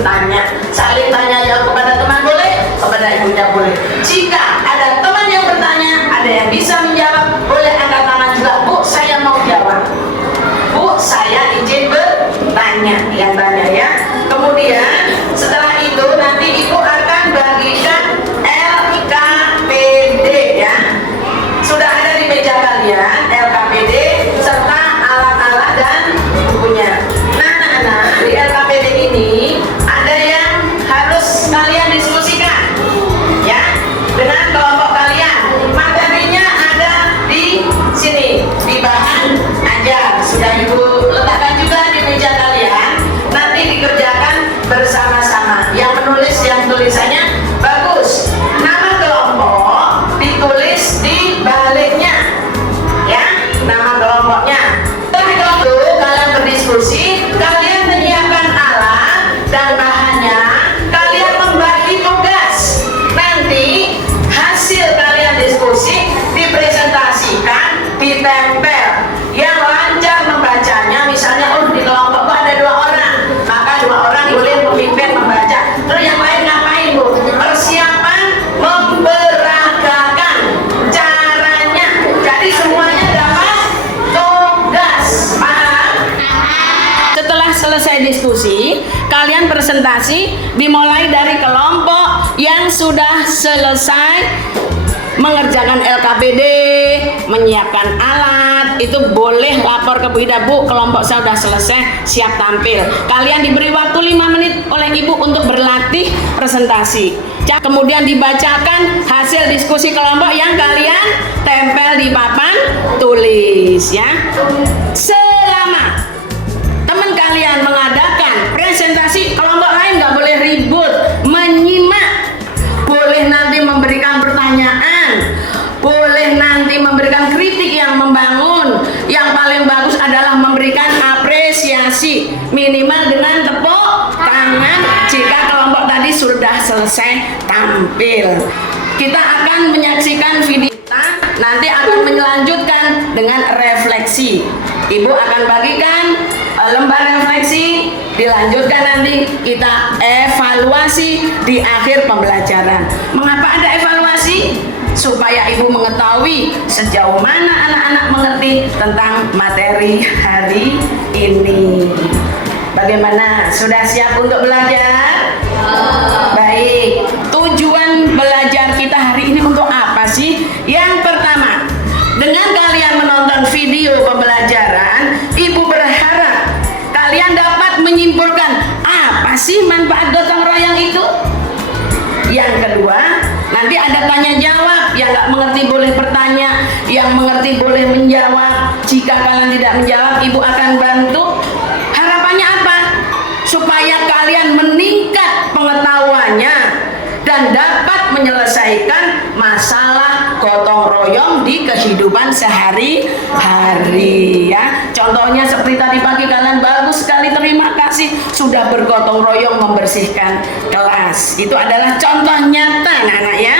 bertanya, saling tanya jawab kepada teman boleh, kepada ibunya boleh. Jika ada teman yang bertanya, ada yang bisa menjawab, boleh angkat tangan juga. Bu, saya mau jawab. Bu, saya izin bertanya, yang tanya ya. Kemudian setelah itu nanti ibu akan bagikan LKPD ya. Sudah ada di meja kalian LKPD serta alat-alat dan bukunya. Nah, anak-anak, di LKPD ini ada yang harus kalian diskusikan ya dengan kelompok kalian. Materinya ada di sini, di bahan ajar. Sudah ibu letakkan juga di meja kalian. Nanti dikerjakan bersama-sama. Yang menulis yang tulisannya bagus. Nama kelompok ditulis di baliknya ya, nama kelompoknya. Setelah itu kalian berdiskusi, kalian menyiapkan alat dan bahannya, kalian membagi tugas. Nanti hasil kalian diskusi dipresentasikan, ditempel. Yang lancar membacanya, misalnya di kelompok ada 2 orang, maka 2 orang boleh memimpin membaca. Terus yang lain ngapain, Bu? Persiapan memberagakan caranya. Jadi semuanya dapat tugas. Paham? Setelah selesai diskusi, kalian presentasi dimulai dari kelompok yang sudah selesai mengerjakan LKPD, menyiapkan alat, itu boleh lapor ke Bu Ida, Bu, kelompok saya sudah selesai, siap tampil. Kalian diberi waktu 5 menit oleh Ibu untuk berlatih presentasi. Kemudian dibacakan hasil diskusi kelompok yang kalian tempel di papan tulis ya. Selama teman kalian mengadakan presentasi, kelompok lain nggak boleh ribut, menyimak. Boleh nanti memberikan pertanyaan, boleh nanti memberikan kritik yang membangun. Yang paling bagus adalah memberikan apresiasi, minimal dengan tepuk tangan jika kelompok tadi sudah selesai tampil. Kita akan menyaksikan video, nanti akan melanjutkan dengan refleksi. Ibu akan bagikan lembar refleksi, dilanjutkan nanti kita evaluasi di akhir pembelajaran. Mengapa ada evaluasi? Supaya Ibu mengetahui sejauh mana anak-anak mengerti tentang materi hari ini. Bagaimana? Sudah siap untuk belajar? Baik. Tujuan belajar kita hari ini untuk apa sih? Yang pertama, dengan kalian menonton video pembelajaran, Ibu berharap kalian dapat menyimpulkan apa sih manfaat gotong royong itu. Yang kedua, nanti ada tanya jawab. Yang nggak mengerti boleh bertanya, yang mengerti boleh menjawab. Jika kalian tidak menjawab, Ibu akan bantu. Harapannya apa? Supaya kalian meningkat pengetahuannya dan dapat menyelesaikan masalah gotong royong di kehidupan sehari-hari ya. Contohnya seperti tadi pagi kalian bagus sekali, terima kasih sudah bergotong royong membersihkan kelas. Itu adalah contoh nyata anak-anak ya.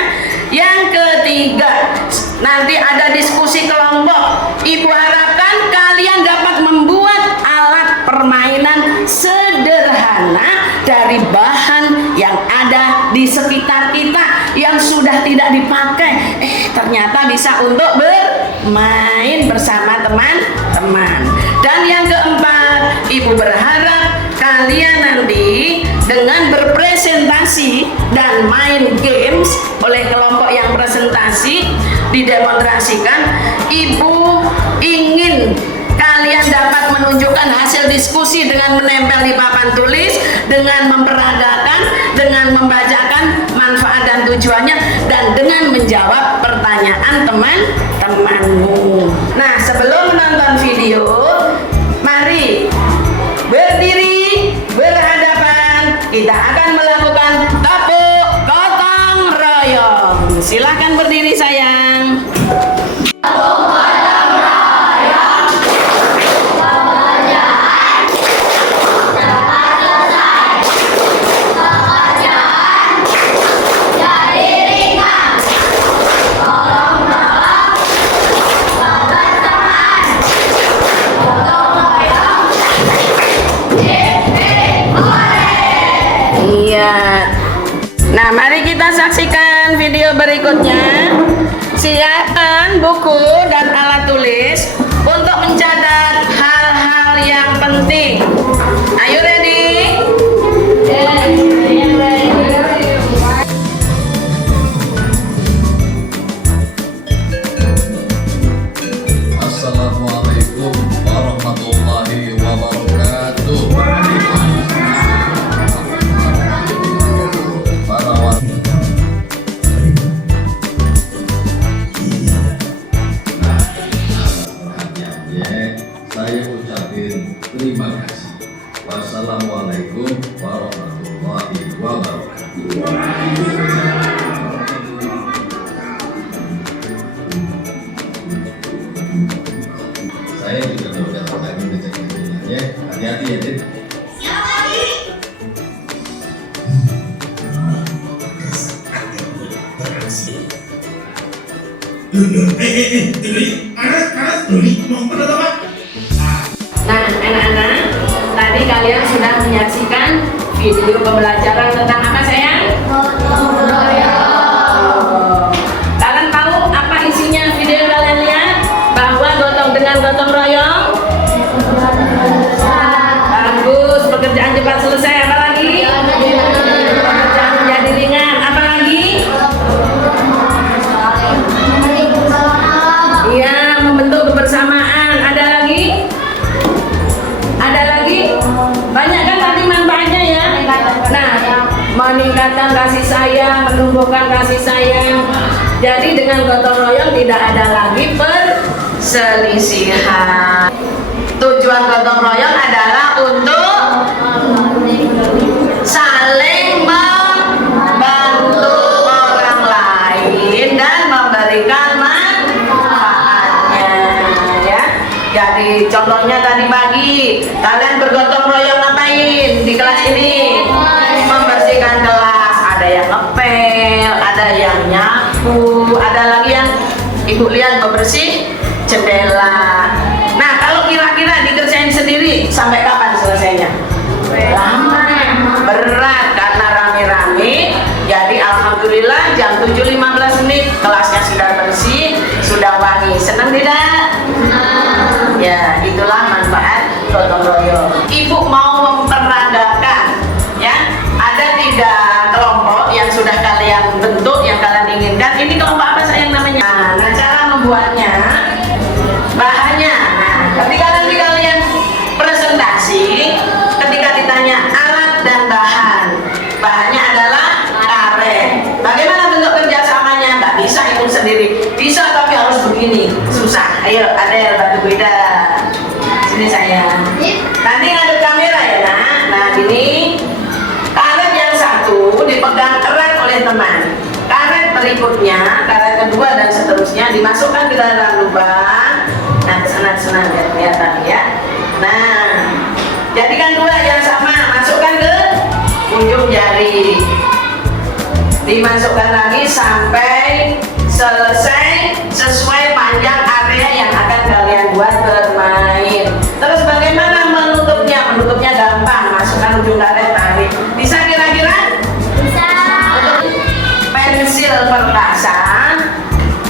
Yang ketiga, nanti ada diskusi kelompok. Ibu harapkan kalian dapat membuat alat permainan sederhana dari bahan yang ada di sekitar kita yang sudah tidak dipakai, ternyata bisa untuk bermain bersama teman-teman. Dan yang keempat, Ibu berharap kalian nanti dengan berpresentasi dan main games oleh kelompok yang presentasi didemonstrasikan, Ibu ingin kalian dapat menunjukkan hasil diskusi dengan menempel di papan tulis, dengan memperagakan, dengan membacakan manfaat dan tujuannya, dan dengan menjawab pertanyaan teman-temanmu. Nah, sebelum menonton video, mari berdiri berhadapan. Kita akan melakukan tepuk gotong royong. Silahkan berdiri sayang. Iya. Nah, mari kita saksikan video berikutnya. Siapkan buku dan alat tulis untuk mencatat hal-hal yang penting. Ayo ready? Assalamualaikum warahmatullahi wabarakatuh. Para warga, saya ucapin terima kasih. Wassalamualaikum warahmatullahi wabarakatuh. Saya juga udah lagi ngecek ya. Hati-hati ya, Dit. Nah, anak-anak, tadi kalian sudah menyaksikan video pembelajaran tentang apa sayang? Kalian tahu apa isinya video kalian lihat? Bahwa dengan gotong royong bagus, pekerjaan cepat selesai. Apa lagi? Pekerjaan menjadi ringan. Apa lagi? Iya, membentuk kebersamaan. Ada lagi? Ada lagi? Banyak kan tadi manfaatnya ya? Nah, meningkatkan kasih sayang, menumbuhkan kasih sayang. Jadi dengan gotong royong tidak ada lagi perselisihan. Tujuan gotong royong adalah untuk saling membantu orang lain dan memberikan manfaatnya, ya. Jadi contohnya tadi pagi kalian bergotong royong ngapain di kelas ini? Membersihkan kelas. Ada yang ngepel, ada yang nyapu, ada lagi yang ibu lihat membersih jendela. Nah, kalau kira-kira dikerjain sendiri sampai kapan selesainya? Lama, berat karena rame-rame. Jadi alhamdulillah jam 7.15 menit kelasnya sudah bersih, sudah wangi. Senang tidak? Ya, itulah manfaat gotong royong. Ibu mau memperagakan, ya. Ada 3 kelompok yang sudah kalian bentuk, yang kalian inginkan. Ini kelompok apa sayang namanya? Nah, cara membuatnya, bahannya. Nah, ketika nanti kalian presentasi, ketika ditanya alat dan bahan, bahannya adalah karet. Bagaimana bentuk kerjasamanya? Nggak bisa ikut sendiri. Bisa tapi harus begini. Susah. Ayo, Adel bantu beda. Sini saya. Nanti ngadep kamera ya, nak. Nah, ini karet yang satu dipegang erat oleh teman. Karet berikutnya, karet kedua dan seterusnya dimasukkan ke dalam lubang. Nah, kesana biar kelihatan ya. Nah, jadikan 2 yang sama, masukkan ke ujung jari. Dimasukkan lagi sampai selesai sesuai panjang area yang akan kalian buat bermain. Terus bagaimana menutupnya? Menutupnya gampang, masukkan ujung karet, tarik. Bisa kira-kira? Bisa. Pensil perkasa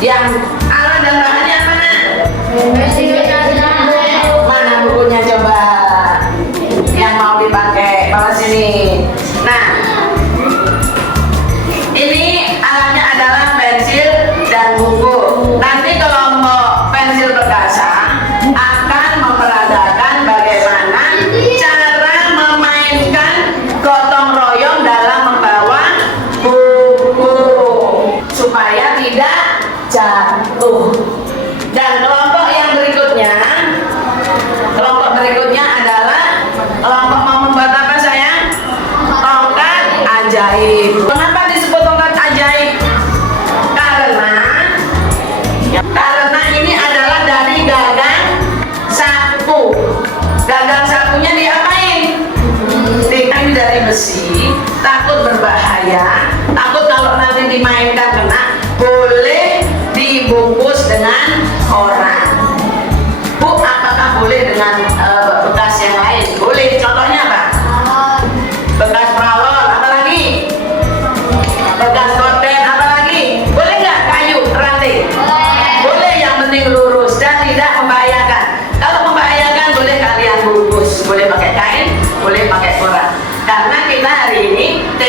yang alat dan bahannya mana? Mana bukunya coba yang mau dipakai? Bawa sini. Nah, ini alatnya adalah pensil dan buku. Nanti kelompok pensil perkasa akan memperagakan bagaimana cara memainkan gotong royong dalam membawa buku supaya tidak jatuh. Dan kelompok berikutnya adalah kelompok mau membuat apa sayang? Tongkat ajaib. Kenapa disebut tongkat ajaib? Karena ini adalah dari gagang sapu. Gagang sapunya diapain? Ini dari besi, takut berbahaya, takut kalau nanti dimainkan kena, boleh dibungkus dengan orang. Bu, apakah boleh dengan bekas yang lain? Boleh. Contohnya apa? Bekas pralon, apa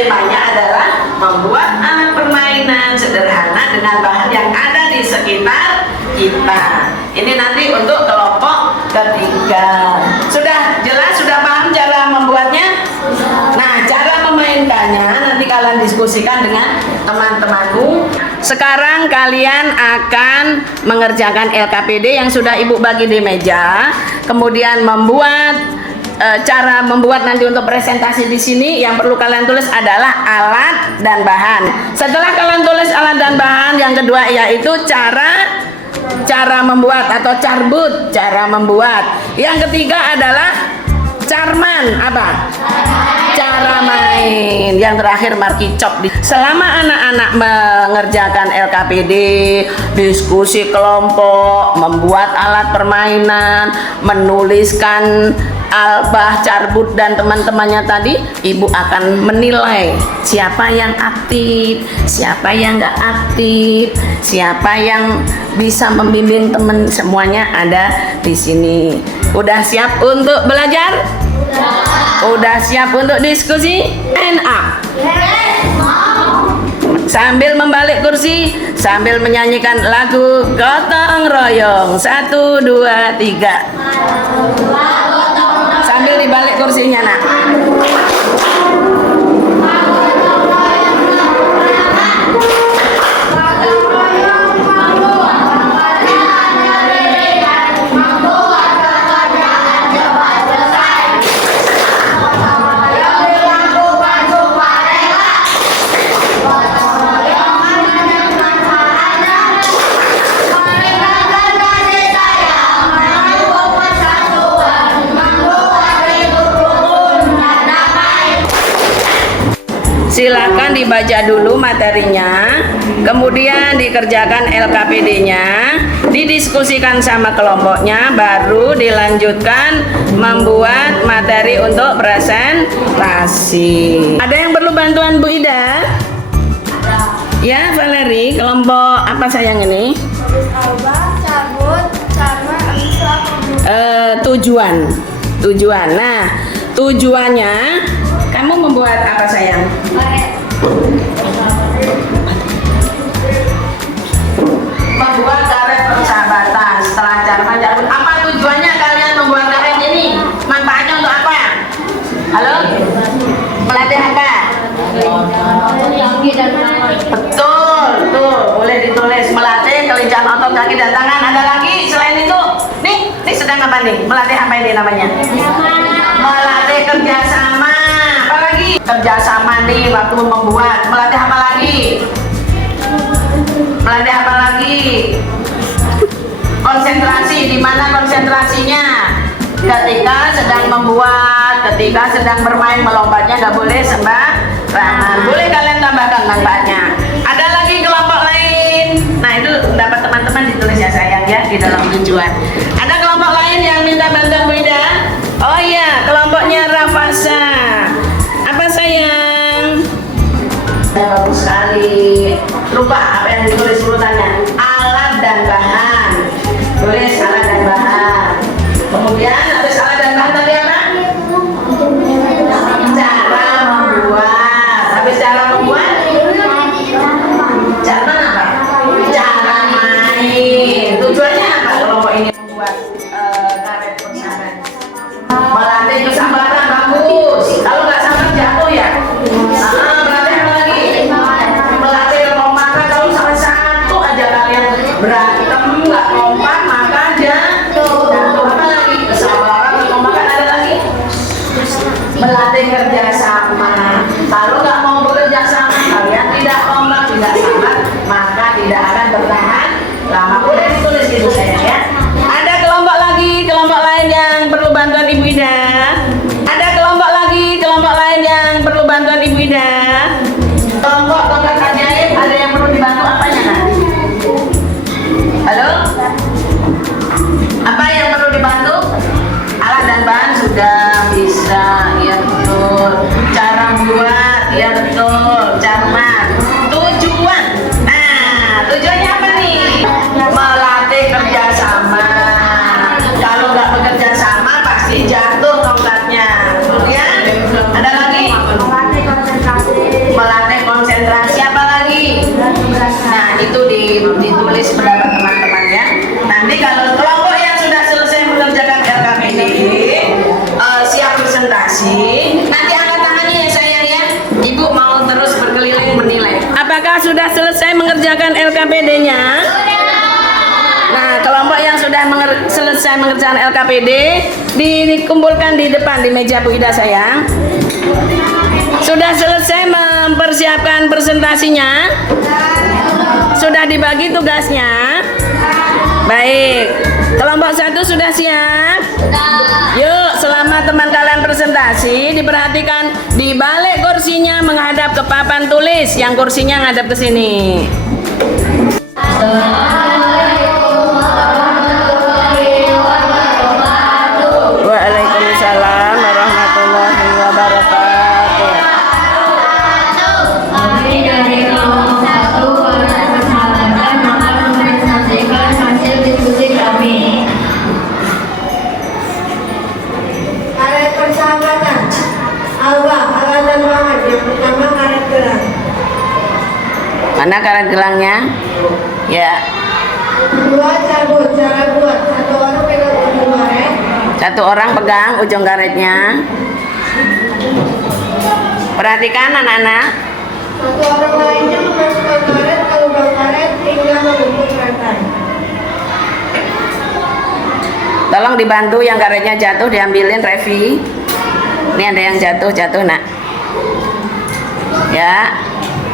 temanya adalah membuat alat permainan sederhana dengan bahan yang ada di sekitar kita. Ini nanti untuk kelompok ketiga. Sudah jelas, sudah paham cara membuatnya? Nah, cara memainkannya nanti kalian diskusikan dengan teman-temanmu. Sekarang kalian akan mengerjakan LKPD yang sudah Ibu bagi di meja. Kemudian membuat cara membuat nanti untuk presentasi di sini yang perlu kalian tulis adalah alat dan bahan. Setelah kalian tulis alat dan bahan, yang kedua yaitu cara membuat atau carbut, cara membuat. Yang ketiga adalah carman, apa? Cara main. Yang terakhir markicop. Selama anak-anak mengerjakan LKPD, diskusi kelompok, membuat alat permainan, menuliskan albah, carbut dan teman-temannya tadi, Ibu akan menilai siapa yang aktif, siapa yang nggak aktif, siapa yang bisa membimbing teman, semuanya ada di sini. Udah siap untuk belajar? Udah siap untuk diskusi? Stand up. Sambil membalik kursi, sambil menyanyikan lagu Gotong Royong. 1, 2, 3. Sambil dibalik kursinya, nak. Silakan dibaca dulu materinya, kemudian dikerjakan LKPD-nya, didiskusikan sama kelompoknya, baru dilanjutkan membuat materi untuk presentasi. Ada yang perlu bantuan Bu Ida? Ya, Valeri, kelompok apa sayang ini? Tujuan. Nah, tujuannya kamu membuat apa sayang? Membuat karet persahabatan. Setelah cara jarbut, apa tujuannya kalian membuat karet ini? Manfaatnya untuk apa? Halo? Melatih apa? Betul, tuh boleh ditulis. Melatih kelincahan otot kaki dan tangan. Ada lagi selain itu? Nih sedang apa nih? Melatih apa ini namanya? Melatih kerjasama. Apa lagi? Kerjasama nih waktu membuat. Melatih apa lagi? Melatih apa lagi? Konsentrasi. Di mana konsentrasinya? Ketika sedang membuat, ketika sedang bermain, melompatnya nggak boleh sembarangan. Boleh kalian tambahkan manfaatnya. Ada lagi kelompok lain. Nah, itu dapat teman-teman ditulis ya sayang ya di dalam tujuan. Ada kelompok lain yang minta bantuan Bu Ida? Oh iya, kelompoknya Rafasa. Apa sayang? Bagus sekali. Lupa apa yang ditulis urutannya? Alat dan bahan. Tulis alat dan bahan. Kemudian habis alat dan bahan tadi apa? Cara membuat. Habis cara membuat? Cara apa? Cara main. Tujuannya apa kelompok ini membuat karet persahabatan? Melatih kesabaran, bagus. Kalau nggak sabar jatuh ya. Melatih apa lagi? Melatih kekompakan. Kalau salah satu aja kalian berantem nggak kompak, maka jatuh. Apa lagi? Kesabaran, kekompakan. Ada lagi? Melatih kerjasama. Kalau nggak mau bekerja sama, kalian tidak kompak, tidak sabar, maka tidak akan bertahan lama. Boleh ditulis gitu sayang ya. Ada kelompok lain yang perlu bantuan Ibu Ida. Ada kelompok lain yang perlu bantuan Ibu Ida. Kelompok tongkat ajaib, ada yang perlu dibantu apanya nak? Halo? Apa yang perlu dibantu? Alat dan bahan sudah bisa, ya betul. Cara buat, ya betul. Carman. Tujuan. Nah, tujuannya apa nih? Melatih kerjasama. Kalau nggak bekerja sama pasti jatuh tongkatnya. Kemudian ada lagi? Melatih konsentrasi. melatih konsentrasi, apa lagi? Nah, itu ditulis pendapat teman-teman ya. Nanti kalau kelompok yang sudah selesai mengerjakan LKPD, siap presentasi, nanti angkat tangannya ya sayang ya. Ibu mau terus berkeliling menilai. Apakah sudah selesai mengerjakan LKPD-nya? Nah, kelompok yang sudah selesai mengerjakan LKPD dikumpulkan di depan di meja Bu Ida sayang. Sudah selesai mempersiapkan presentasinya? Sudah dibagi tugasnya? Baik. Kelompok 1 sudah siap? Yuk, selama teman kalian presentasi, diperhatikan di balik kursinya menghadap ke papan tulis, yang kursinya ngadap ke sini. Waalaikumsalam warahmatullahi wabarakatuh. Kami dari kelompok 1 memperkenalkan akan mempresentasikan hasil diskusi kami. Karet persahabatan. Alba, alat dan bahan. Yang pertama karet gelang. Mana karet gelangnya? Ya. Kedua cabut, cara buat. Satu orang pegang ujung karet. Satu orang pegang ujung karetnya. Perhatikan anak-anak. Satu orang lainnya memasukkan karet ke lubang karet hingga membentuk rantai. Tolong dibantu yang karetnya jatuh diambilin Revi. Ini ada yang jatuh nak. Ya.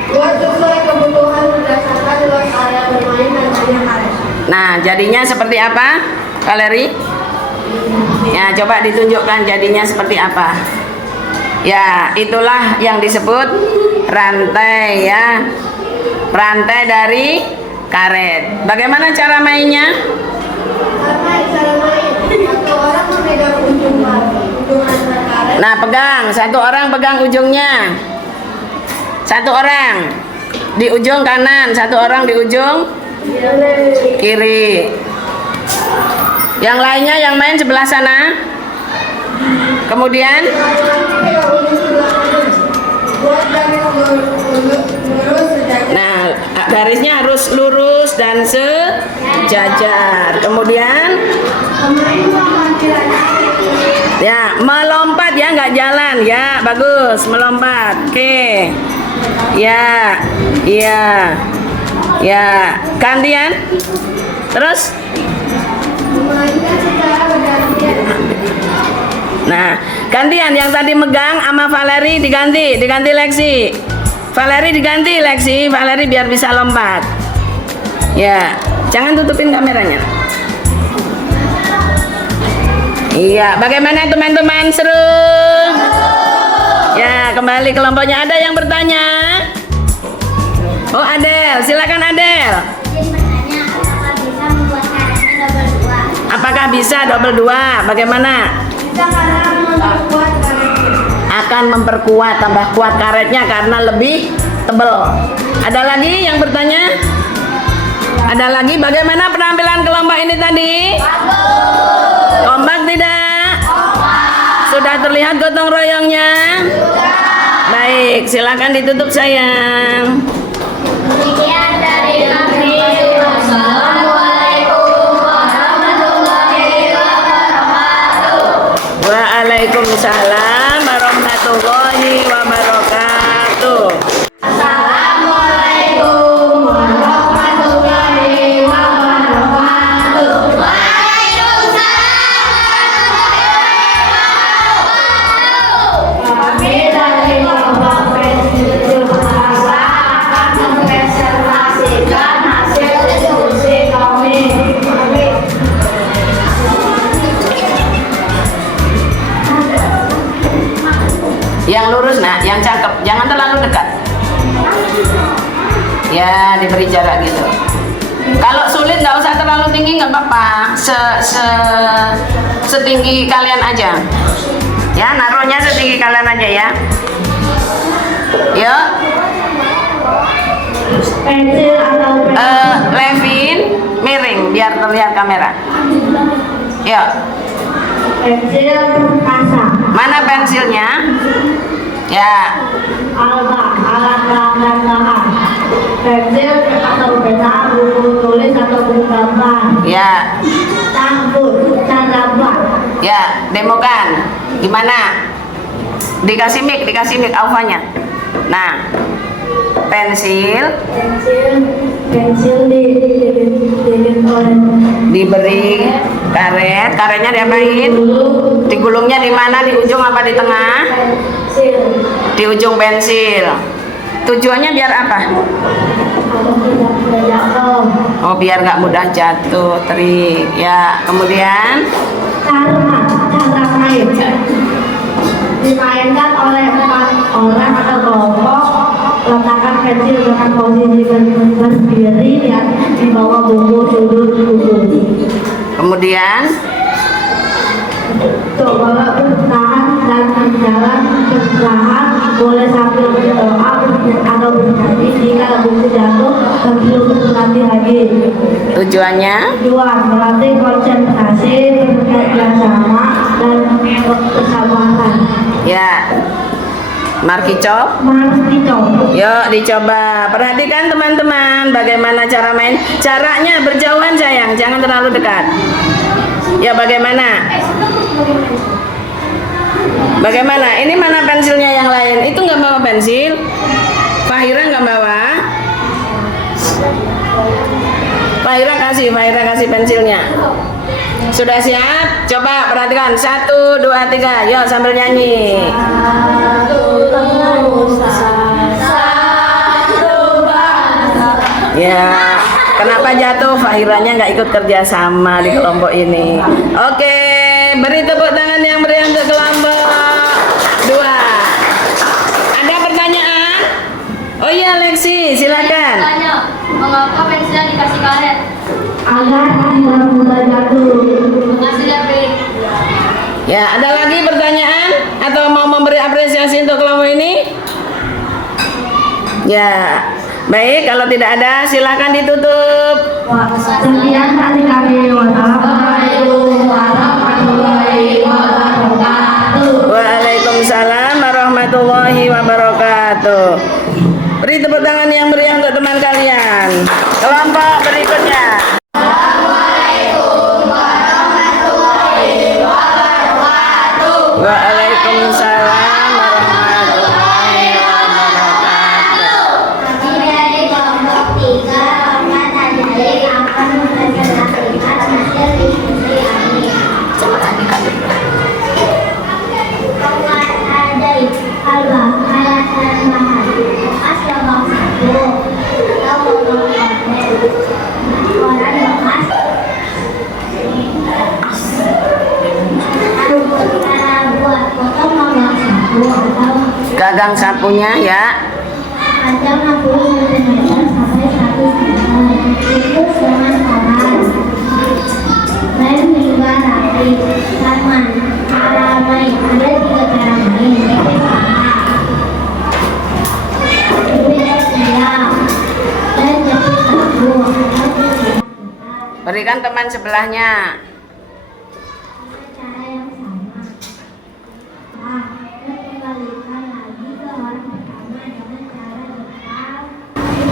Buat sesuai kebutuhan berdasarkan luas area bermain dan banyak karet. Nah, jadinya seperti apa, Valeri? Ya, coba ditunjukkan jadinya seperti apa. Ya, itulah yang disebut rantai ya. Rantai dari karet. Bagaimana cara mainnya? Cara main. Satu orang memegang ujung rantai karet. Nah, pegang. Satu orang pegang ujungnya. Satu orang di ujung kanan, satu orang di ujung kiri. Yang lainnya yang main sebelah sana. Kemudian nah, garisnya harus lurus dan sejajar. Kemudian ya, melompat ya, nggak jalan ya. Bagus, melompat. Oke. Ya. Iya. Ya, gantian. Terus nah, gantian yang tadi megang sama Valeri diganti Lexi. Valeri diganti Lexi, Valeri biar bisa lompat. Ya, jangan tutupin kameranya. Iya, bagaimana teman-teman, seru? Ya, kembali kelompoknya. Ada yang bertanya? Oh, Adel, silakan Adel. Izin bertanya, apakah bisa membuat karetnya double 2? Apakah bisa double 2? Bagaimana? Bisa karena memperkuat karetnya. Akan memperkuat, tambah kuat karetnya karena lebih tebal. Ada lagi yang bertanya? Ada lagi? Bagaimana penampilan kelompok ini tadi? Kompak tidak? Sudah terlihat gotong royongnya? Baik, silakan ditutup sayang. Sekian dari kami. Wassalamualaikum warahmatullahi wabarakatuh. Waalaikumsalam warahmatullahi wabarakatuh. Assalamualaikum warahmatullahi wabarakatuh. Kami dari kelompok Pensil Bahasa akan mempresentasikan hasil diskusi kami. Yang lurus nak, yang cakep, jangan terlalu dekat. Ya, diberi jarak gitu. Kalau sulit nggak usah terlalu tinggi, nggak apa-apa. Setinggi kalian aja. Ya, naruhnya setinggi kalian aja ya. Yuk. Pensil atau Levin, miring biar terlihat kamera. Yuk. pensil berkasa. Mana pensilnya? Ya. Alba, alat bergambar. Ya, Rambut tanaman. ya, demokan. Gimana? Dikasih mic Aufanya. Nah, pensil diberi karetnya diapain? Digulungnya di mana? Di ujung apa di tengah? Di ujung pensil. Tujuannya biar apa? Oh, biar nggak mudah jatuh, trik. Ya, kemudian Cara main dimainkan oleh 4 orang atau kelompok. Letakkan pensil dengan posisi berdiri dan di bawah buku sudut buku. kemudian Coba bertahan dan berjalan perlahan, boleh sambil berdoa atau bernyanyi. Jika buku jatuh, pensil berlatih lagi. tujuannya Tujuan melatih konsentrasi, kerjasama, dan kesabaran. ya. Markicop. Yuk dicoba. Perhatikan teman-teman bagaimana cara main. Caranya berjauhan sayang, jangan terlalu dekat. Ya bagaimana? Bagaimana? Ini mana pensilnya yang lain? Itu nggak bawa pensil? Fahira nggak bawa? Fahira kasih pensilnya. Sudah siap? Coba perhatikan. 1, 2, 3. Yuk sambil nyanyi. Ya, kenapa jatuh? Fahiranya nggak ikut kerja sama di kelompok ini. Oke, beri tepuk tangan yang meriah untuk kelompok 2. Ada pertanyaan? Oh iya, Lexi, silakan. Tanya, mengapa pensilnya dikasih karet? Agar tidak mudah jatuh. Makasih David. Ya, ada lagi pertanyaan atau mau memberi apresiasi untuk kelompok ini? Ya, baik. Kalau tidak ada, silakan ditutup. Sekian dari kami. Wassalamualaikum warahmatullahi wabarakatuh. Waalaikumsalam warahmatullahi wabarakatuh. Beri tepuk tangan yang meriah untuk teman kalian. Kelompok berikutnya. Waalaikumsalam warahmatullahi wabarakatuh. Kami dari kelompok 3 Rahmat Adali akan mempresentasikan hasil diskusi kami. Rahmat Adali, Albah, Alasan Mahal, Aslamah Satu, atau Ngomong Konten, Koran Bekas, cara buat foto nomor 1 atau Gagang sapunya ya. panjang 60 cm sampai 1 meter. Bungkus dengan koran. Lem hingga rapi. Taman. Cara main. Ada 3 cara main. Duit siap. Dan jepit sapu. Berikan teman sebelahnya. Cara yang sama. Dan kembalikan lagi ke orang pertama dengan cara dekat.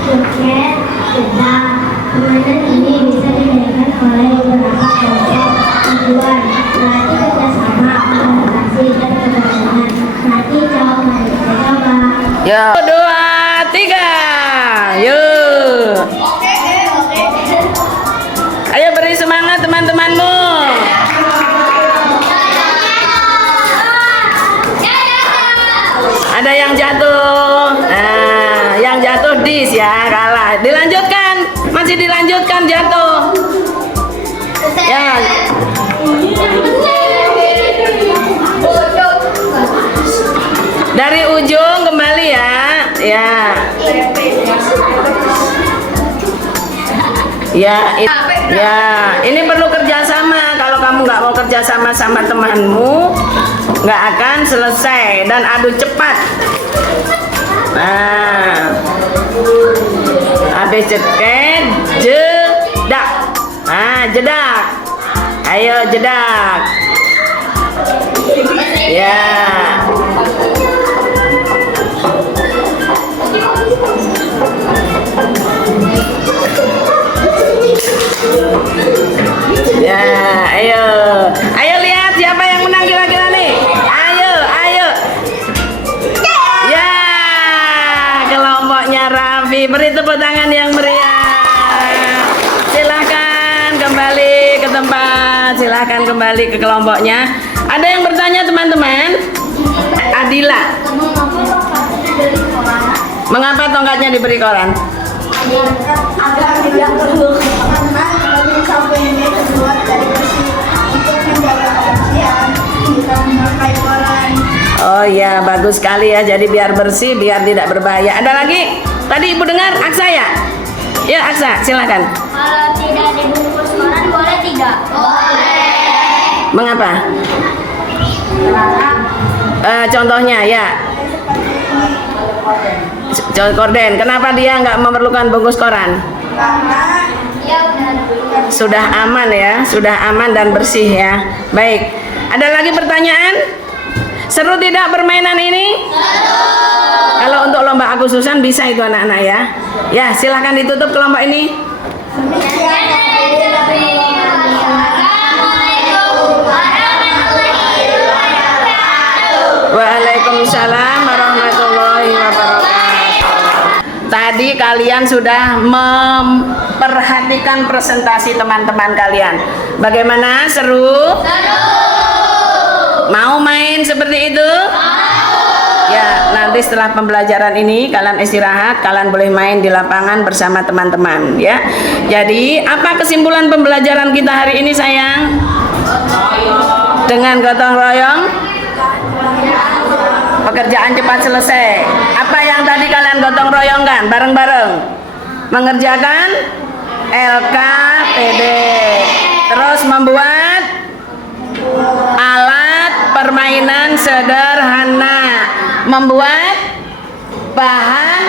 Buket, sedang. Permainan ini bisa dimainkan oleh beberapa kelompok. Tujuan, melatih kerjasama, komunikasi, dan keberanian. Melatih jauh mari kita coba. Yuk, 2, 3. Yuk. Ayo beri semangat teman-temanmu. Ada yang jatuh. Nah, yang jatuh dis ya, kalah. Dilanjutkan. Masih dilanjutkan jatuh. Ya. Dari ujung kembali ya. Ya. Ya, ya, ini perlu kerjasama. Kalau kamu nggak mau kerjasama sama temanmu, nggak akan selesai dan adu cepat. Nah, habis ceket, jedak. Nah, jedak. Ayo jedak. Ya. kelompoknya Raffi. Beri tepuk tangan yang meriah. Silahkan kembali ke tempat. Silahkan kembali ke kelompoknya. Ada yang bertanya teman-teman? Adila, mengapa tongkatnya diberi koran? Agar tidak perlu karena sampai ini terbuat dari besi untuk menjaga kebersihan kita memakai koran. Oh iya, bagus sekali ya. Jadi biar bersih, biar tidak berbahaya. Ada lagi? Tadi ibu dengar Aksa ya? Ya Aksa, silakan. Kalau tidak dibungkus koran boleh tidak? Boleh. Mengapa? Contohnya ya. Korden, kenapa dia nggak memerlukan bungkus koran? Karena ya Sudah aman ya, sudah aman dan bersih ya. Baik, ada lagi pertanyaan? Seru tidak permainan ini? Kalau untuk lomba Agustusan bisa itu anak-anak ya. Ya, silahkan ditutup kelompok ini. Waalaikumsalam warahmatullahi wabarakatuh. Tadi kalian sudah memperhatikan presentasi teman-teman kalian. Bagaimana? Seru? Mau main seperti itu? Ya, nanti setelah pembelajaran ini kalian istirahat, kalian boleh main di lapangan bersama teman-teman ya. Jadi, apa kesimpulan pembelajaran kita hari ini sayang? Dengan gotong royong pekerjaan cepat selesai. Apa yang tadi kalian gotong royongkan bareng-bareng? Mengerjakan LKPD. Terus membuat alat permainan sederhana. Membuat bahan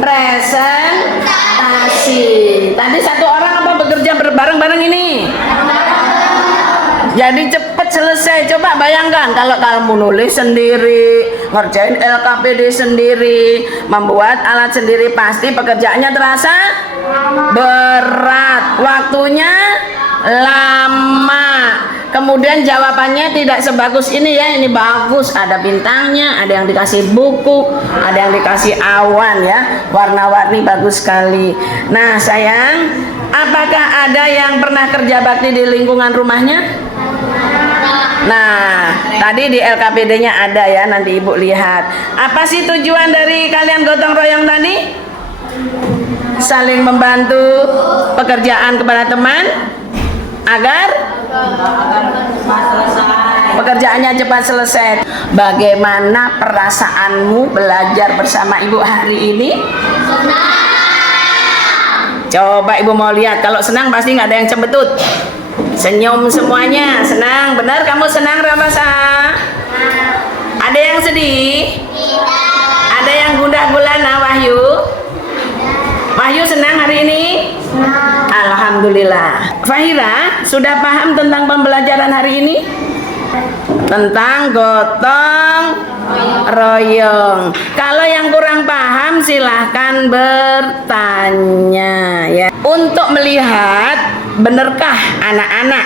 presentasi. Tadi satu orang apa bekerja bareng-bareng ini? Jadi cepat selesai. Coba bayangkan kalau kamu nulis sendiri, ngerjain LKPD sendiri, membuat alat sendiri, pasti pekerjaannya terasa berat, waktunya lama. Kemudian jawabannya tidak sebagus ini ya. Ini bagus, ada bintangnya, ada yang dikasih buku, ada yang dikasih awan ya, warna-warni bagus sekali. Nah sayang, apakah ada yang pernah kerja bakti di lingkungan rumahnya? Nah, tadi di LKPD-nya ada ya, nanti ibu lihat. Apa sih tujuan dari kalian gotong royong tadi? Saling membantu pekerjaan kepada teman agar pekerjaannya cepat selesai. Bagaimana perasaanmu belajar bersama ibu hari ini? Coba ibu mau lihat. Kalau senang pasti nggak ada yang cembetut. Senyum semuanya, senang. Benar kamu senang Ramasa? Ada yang sedih? Ada yang gundah gulana Wahyu? Wahyu senang hari ini? Alhamdulillah. Fahira sudah paham tentang pembelajaran hari ini? Tentang gotong royong. Kalau yang kurang paham silahkan bertanya ya. Untuk melihat benarkah anak-anak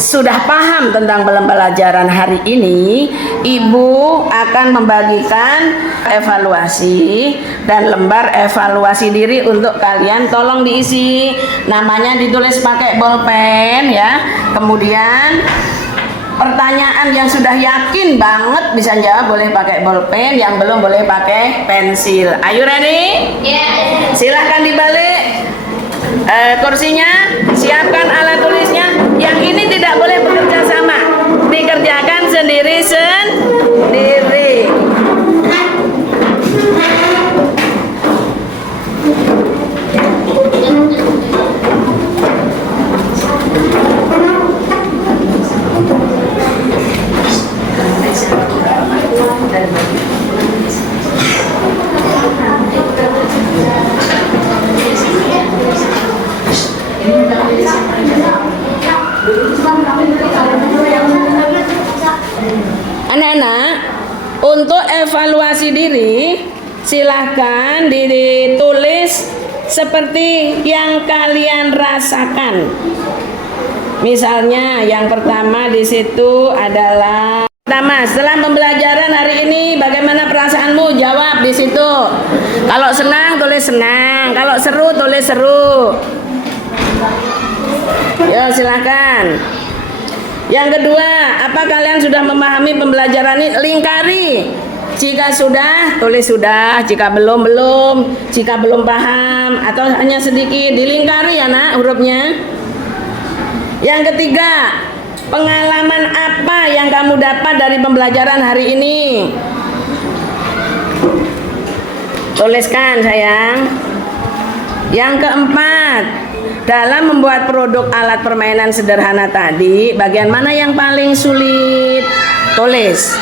sudah paham tentang pembelajaran hari ini, ibu akan membagikan evaluasi dan lembar evaluasi diri untuk kalian. Tolong diisi, namanya ditulis pakai bolpen ya. Kemudian pertanyaan yang sudah yakin banget bisa jawab boleh pakai bolpen, yang belum boleh pakai pensil. Are you ready? Yes. Silahkan dibalik kursinya, siapkan alat tulisnya. Yang ini tidak boleh bekerja sama, dikerjakan sendiri-sendiri. Anak-anak, untuk evaluasi diri silahkan ditulis seperti yang kalian rasakan. Misalnya yang pertama di situ adalah Pertama, setelah pembelajaran hari ini bagaimana perasaanmu? Jawab di situ. Kalau senang tulis senang, kalau seru tulis seru. Ya, silakan. Yang kedua, apa kalian sudah memahami pembelajaran ini? Lingkari. Jika sudah, tulis sudah. Jika belum, belum. Jika belum paham atau hanya sedikit, dilingkari ya nak hurufnya. Yang ketiga, pengalaman apa yang kamu dapat dari pembelajaran hari ini? Tuliskan sayang. Yang keempat, dalam membuat produk alat permainan sederhana tadi, bagian mana yang paling sulit? Tulis.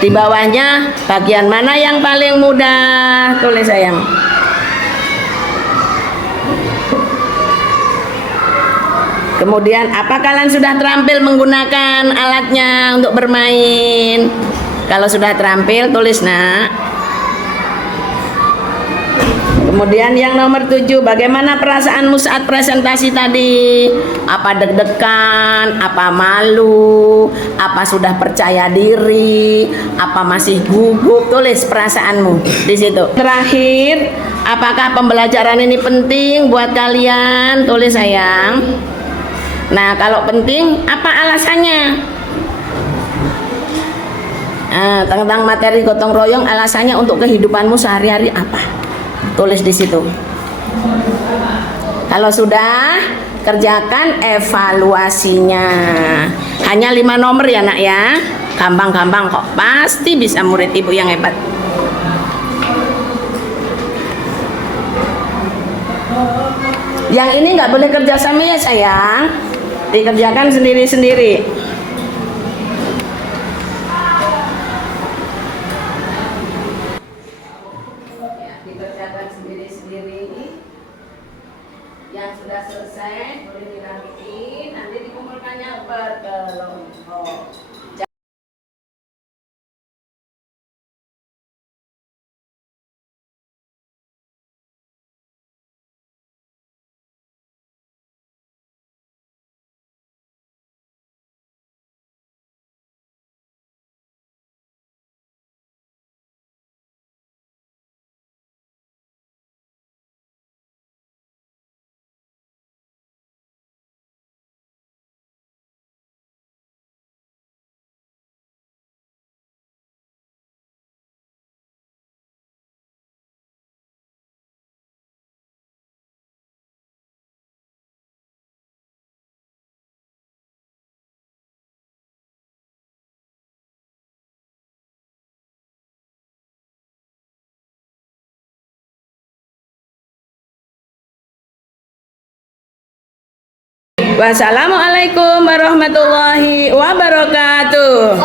Di bawahnya, bagian mana yang paling mudah? Tulis sayang. Kemudian, apa kalian sudah terampil menggunakan alatnya untuk bermain? Kalau sudah terampil, tulis nak. Kemudian yang nomor 7, bagaimana perasaanmu saat presentasi tadi? Apa deg-degan? Apa malu? Apa sudah percaya diri? Apa masih gugup? Tulis perasaanmu di situ. Terakhir, apakah pembelajaran ini penting buat kalian? Tulis sayang. Nah, kalau penting, apa alasannya? Nah, tentang materi gotong royong, alasannya untuk kehidupanmu sehari-hari apa? Tulis di situ. Kalau sudah, kerjakan evaluasinya. Hanya 5 nomor ya nak ya. Gampang-gampang kok. Pasti bisa murid ibu yang hebat. Yang ini nggak boleh kerjasama ya sayang. Dikerjakan sendiri-sendiri. Dikerjakan sendiri-sendiri. Yang sudah selesai boleh dirapiin, nanti dikumpulkannya berkelompok. Wassalamualaikum warahmatullahi wabarakatuh.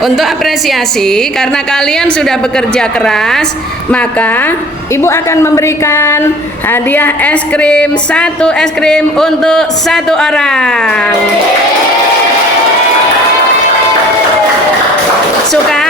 Untuk apresiasi karena kalian sudah bekerja keras, maka ibu akan memberikan hadiah es krim, 1 es krim untuk 1 orang. Suka?